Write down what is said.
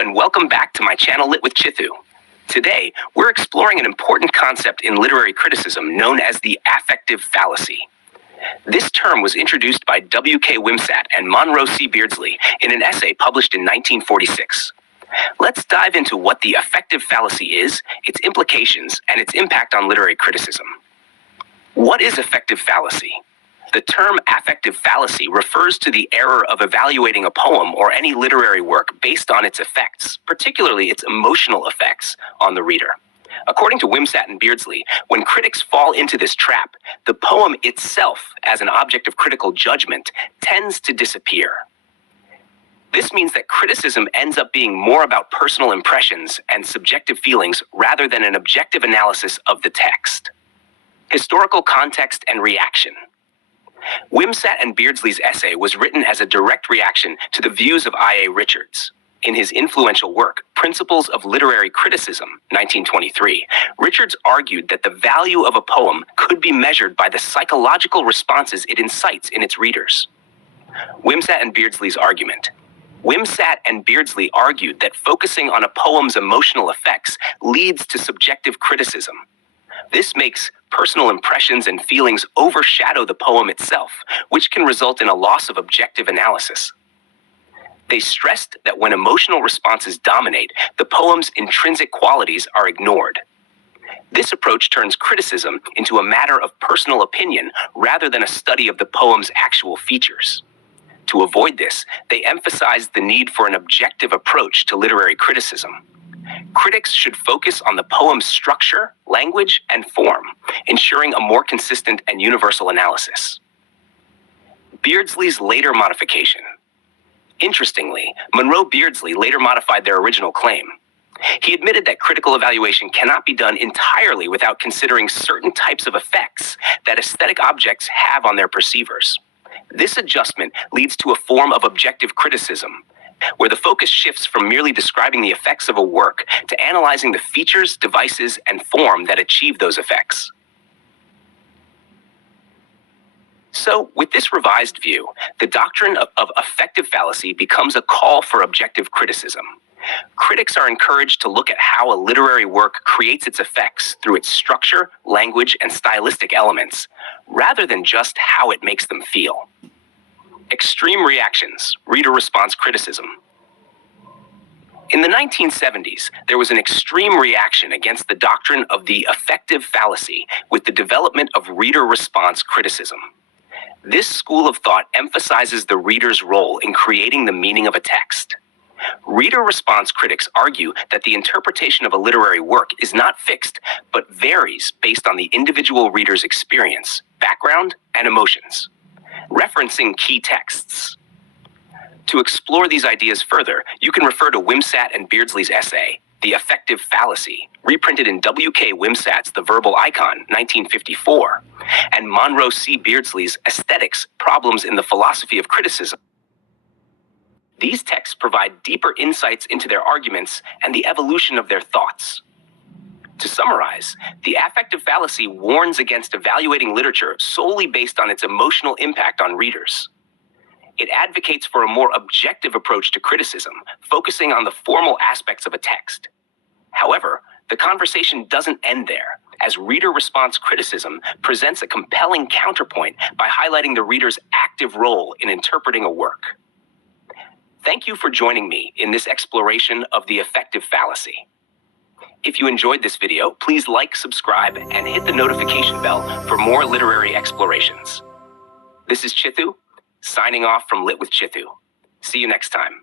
and welcome back to my channel Lit With Chithu. Today, we're exploring an important concept in literary criticism known as the affective fallacy. This term was introduced by W.K. Wimsatt and Monroe C. Beardsley in an essay published in 1946. Let's dive into what the affective fallacy is, its implications, and its impact on literary criticism. What is affective fallacy? The term affective fallacy refers to the error of evaluating a poem or any literary work based on its effects, particularly its emotional effects, on the reader. According to Wimsatt and Beardsley, when critics fall into this trap, the poem itself, as an object of critical judgment, tends to disappear. This means that criticism ends up being more about personal impressions and subjective feelings rather than an objective analysis of the text. Historical context and reaction. Wimsatt and Beardsley's essay was written as a direct reaction to the views of I.A. Richards. In his influential work, Principles of Literary Criticism, 1923, Richards argued that the value of a poem could be measured by the psychological responses it incites in its readers. Wimsatt and Beardsley's argument. Wimsatt and Beardsley argued that focusing on a poem's emotional effects leads to subjective criticism. This makes personal impressions and feelings overshadow the poem itself, which can result in a loss of objective analysis. They stressed that when emotional responses dominate, the poem's intrinsic qualities are ignored. This approach turns criticism into a matter of personal opinion rather than a study of the poem's actual features. To avoid this, they emphasized the need for an objective approach to literary criticism. Critics should focus on the poem's structure, language, and form, ensuring a more consistent and universal analysis. Beardsley's later modification. Interestingly, Monroe Beardsley later modified their original claim. He admitted that critical evaluation cannot be done entirely without considering certain types of effects that aesthetic objects have on their perceivers. This adjustment leads to a form of objective criticism, where the focus shifts from merely describing the effects of a work to analyzing the features, devices, and form that achieve those effects. So, with this revised view, the doctrine of affective fallacy becomes a call for objective criticism. Critics are encouraged to look at how a literary work creates its effects through its structure, language, and stylistic elements, rather than just how it makes them feel. Extreme reactions, reader response criticism. In the 1970s, there was an extreme reaction against the doctrine of the affective fallacy with the development of reader response criticism. This school of thought emphasizes the reader's role in creating the meaning of a text. Reader response critics argue that the interpretation of a literary work is not fixed, but varies based on the individual reader's experience, background, and emotions. Referencing key texts. To explore these ideas further, you can refer to Wimsatt and Beardsley's essay, The Affective Fallacy, reprinted in W.K. Wimsatt's The Verbal Icon, 1954, and Monroe C. Beardsley's Aesthetics, Problems in the Philosophy of Criticism. These texts provide deeper insights into their arguments and the evolution of their thoughts. To summarize, the affective fallacy warns against evaluating literature solely based on its emotional impact on readers. It advocates for a more objective approach to criticism, focusing on the formal aspects of a text. However, the conversation doesn't end there, as reader response criticism presents a compelling counterpoint by highlighting the reader's active role in interpreting a work. Thank you for joining me in this exploration of the affective fallacy. If you enjoyed this video, please like, subscribe, and hit the notification bell for more literary explorations. This is Chithu, signing off from Lit With Chithu. See you next time.